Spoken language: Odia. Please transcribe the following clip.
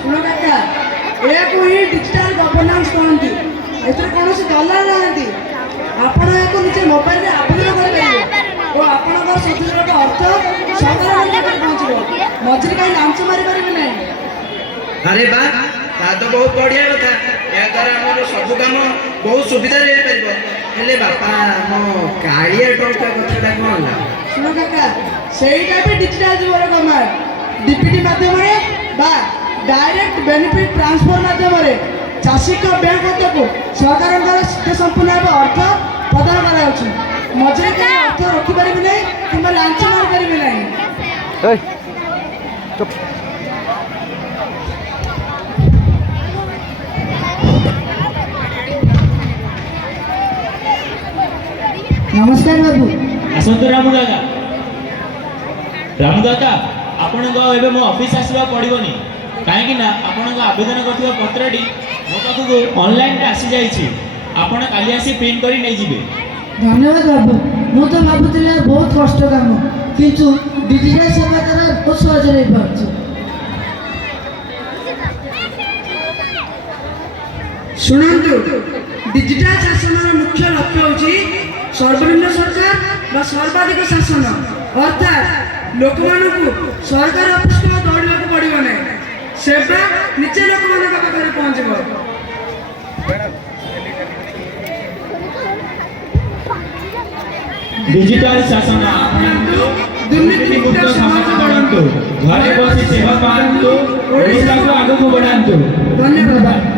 ଶୁଣ କାକା, ଏହାକୁ ହିଁ ଡିଜିଟାଲ ଗଭର୍ଣ୍ଣାନ୍ସ କହନ୍ତି। ଏଥିରେ କୌଣସି ଦଲାଲ ନାହାନ୍ତି। ଆପଣ ଏହାକୁ ନିଜ ମୋବାଇଲରେ ଆବେଦନ କରିପାରିବେ ଓ ଆପଣଙ୍କର ସୁବିଧାର ଅର୍ଥ ସରକାରଙ୍କ ପାଖରେ ପହଞ୍ଚିବ। ମଝିରେ କାହିଁ ଲାଞ୍ଚ ମାରିପାରିବେ ନାହିଁ। ଆରେ ବା, ତା ତ ବହୁତ ବଢିଆ କଥା। ଏହା ଦ୍ୱାରା ଆମର ସବୁ କାମ ବହୁତ ସୁବିଧାରେ ହେଇପାରିବ। ହେଲେ ବାପା, ଆମ କାଳିଆ ଟଙ୍କା କଥାଟା କ'ଣ ହେଲା? ଶୁଣ କାକା, ସେଇଟା ବି ଡିଜିଟାଲ ଯୁଗର କମାଣ୍ଡ। ଡିପିଟି ମାଧ୍ୟମରେ ବା ଡାଇରେକ୍ଟ ବେନିଫିଟ ଟ୍ରାନ୍ସଫର ମାଧ୍ୟମରେ ଚାଷୀଙ୍କ ବ୍ୟାଙ୍କ ଖାତାକୁ ସରକାରଙ୍କର ସିଧା ସମ୍ପୂର୍ଣ୍ଣ ଭାବେ ଅର୍ଥ ପ୍ରଦାନ କରାଯାଉଛି। ମଝିରେ କେହି ଅର୍ଥ ରଖିପାରିବେ ନାହିଁ କିମ୍ବା ଲାଞ୍ଚ ମାରିପାରିବେ ନାହିଁ। ନମସ୍କାର ବାବୁ। ଆସନ୍ତୁ ରାମୁ କାକା। ରାମୁ କାକା, ଆପଣଙ୍କ ଏବେ ମୋ ଅଫିସ ଆସିବାକୁ ପଡ଼ିବନି, କାହିଁକି ନା ଆପଣଙ୍କ ଆବେଦନ କରିଥିବା ପତ୍ରଟି ମୋ ପାଖକୁ ଅନଲାଇନରେ ଆସିଯାଇଛି। ଆପଣ କାଲି ଆସି ପ୍ରିଣ୍ଟ କରି ନେଇଯିବେ। ଧନ୍ୟବାଦ ବାବୁ। ମୁଁ ତ ଭାବୁଥିଲି ବହୁତ କଷ୍ଟ କାମ, କିନ୍ତୁ ଡିଜିଟାଲ ସେବା ଦ୍ୱାରା ବହୁତ ସହଜରେ ହେଇପାରୁଛି। ଶୁଣନ୍ତୁ, ଡିଜିଟାଲ ଶାସନର ମୁଖ୍ୟ ଲକ୍ଷ୍ୟ ହେଉଛି ସର୍ବନିମ୍ନ ସରକାର ବା ସର୍ବାଧିକ ଶାସନ। ଅର୍ଥାତ୍ ଲୋକମାନଙ୍କୁ ସରକାର ଅଫିସକୁ ଦୌଡ଼ିବାକୁ ପଡ଼ିବ ନାହିଁ। ସେବା ନିଜେ ଲୋକମାନଙ୍କ ପାଖରେ ପହଞ୍ଚିବ। डिजिटल शासन आपणाନ୍ତୁ, दुर्नीति मुक्त समाज गढ़ନ୍ତୁ, घरे बसी सेवा पाआନ୍ତୁ, ओडिशा को आगକୁ बढ़ाନ୍ତୁ। धन्यवाद।